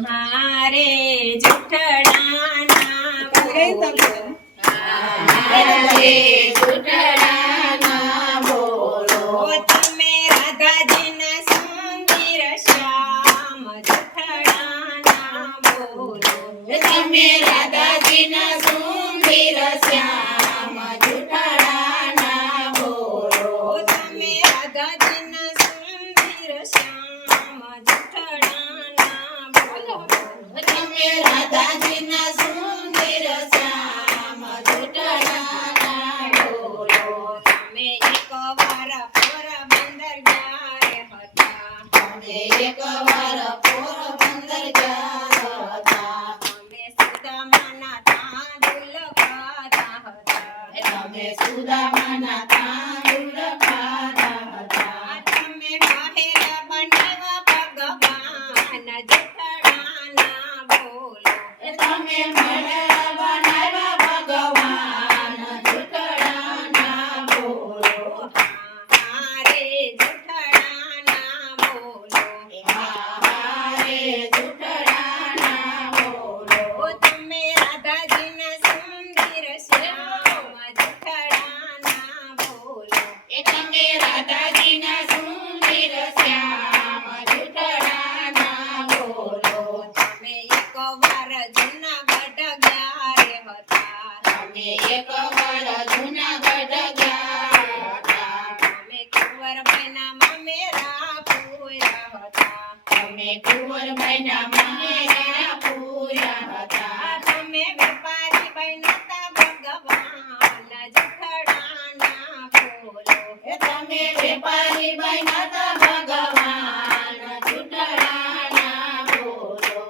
હારે જૂઠડાના બોલો હારે જૂઠડાના બોલો તમે રાધાજીના સુંદર શ્યામ જૂઠડાના બોલો તમે રાધાજીના સુંદર શ્યામ જૂઠડાના બોલો તમે રાધાજીના સુંદર શ્યામ જૂઠડાના બોલો તમે રાધાજીના સુંદર શ્યામ જૂઠડાના બોલો તમે એકવાર પોરબંદર ગયા હતા તમે એકવાર પોરબંદર ગયા હતા તમે સુદામાના તાંડુલ ખાધા હતા તમે સુદામાના તાંડુલ ખાધા હતા તમે મહેલ બનાવ્યા ભગવાન જઠરાના બોલો તમે મહેલ બનાવ્યા ભગવાન જૂઠડાના બોલો હારે જઠરાના બોલો હારે જૂઠડાના બોલો તમે રાધાજીના સુંદર શ્યામ જઠરાના બોલો તમે રાધાજીના સુંદર શ્યામ જૂઠડાના બોલો તમે એકવાર જૂનાગઢ ગયા રે હતા તમે એકવાર જૂનાગઢ ગયા હતા તમે કુંવરબાઈના મેરા પૂર્યા હતા તમે કુંવરબાઈના મામેરા પૂર્યા હતા તમે વેપારી બન્યા ભગવાન જઠરાના બોલો તમે વેપારી બન્યા તા ભગવાન જૂઠડાના બોલો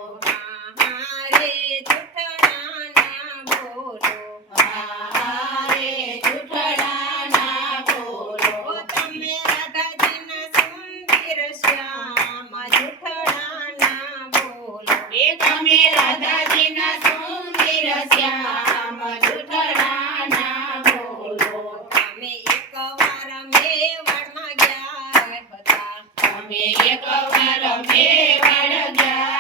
હારે જઠરાના બોલો હારે જૂઠડાના બોલો તમે રાધાજીના સુંદર શ્યામ જઠરાના બોલો તમે રાધાજીના સુંદર શ્યામ જૂઠડાના બોલો તમે એકવાર મેવાડમાં ગયા હતા તમે એકવાર મેવાડ ગયા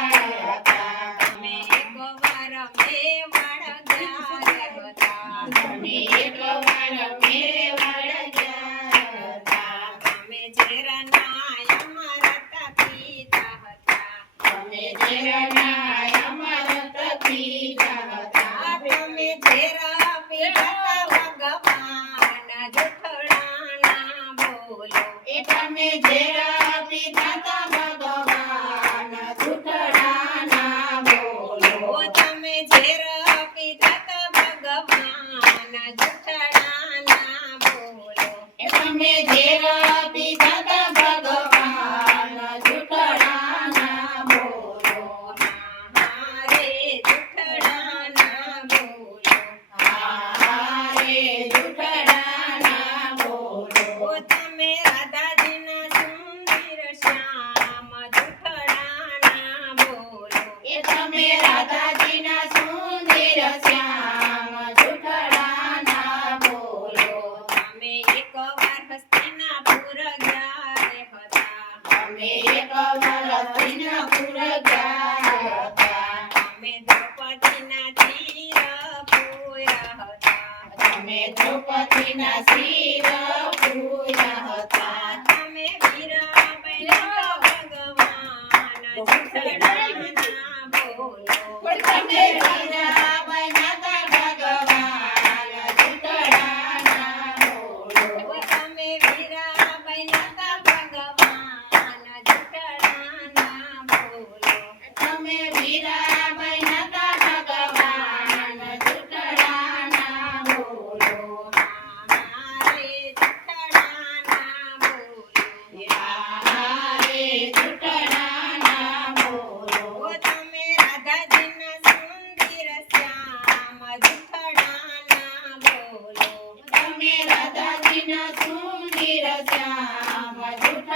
હતા તમે એકવાર મેવાડ ગયા હતા તમે એકવાર મેવાડ ગયા હતા તમે ઝેરના અમૃત પીતા હતા તમે ઝેરના અમૃત પીધા હતા તમે ઝેરા પીતા ભગવાન જઠરાના બોલો તમે ઝેરા પીધા તા ભગવાન જૂઠડાના બોલો તમે ઝેરા પીતા ભગવાન જઠરાના બોલો તમે ઝેરા પીધા તા ભગવાન જૂઠડાના બોલો હારે જઠરાના બોલો હારે જૂઠડાના બોલો તમે રાધાજીના સુંદર શ્યામ જઠરાના બોલો તમે રાધાજીના સુંદર શ્યામ જૂઠડાના બોલો તમે એકવાર હસ્તિનાપુર ગયા રે હતા તમે એકવાર હસ્તિનાપુર ગયા હતા તમે દ્રૌપદીના ચીર પૂર્યા હતા તમે દ્રૌપદીના શિર પૂર્યા હતા તમે વીરાબાઈના ભગવાન જઠરાના બોલો તમે વીરા બન્યા તા ભગવાન જૂઠડાના બોલો તમે વીરાબાઈના ભગવાન જઠરાના બોલો તમે વીરા બન્યા તા ભગવાન જૂઠડાના બોલો હારે જઠરાના બોલો હારે જૂઠડાના બોલો તમે રાધાજીના સુંદર શ્યામ જઠરાના બોલો તમે રાધાજીના સુંદર શ્યામ જૂઠડાના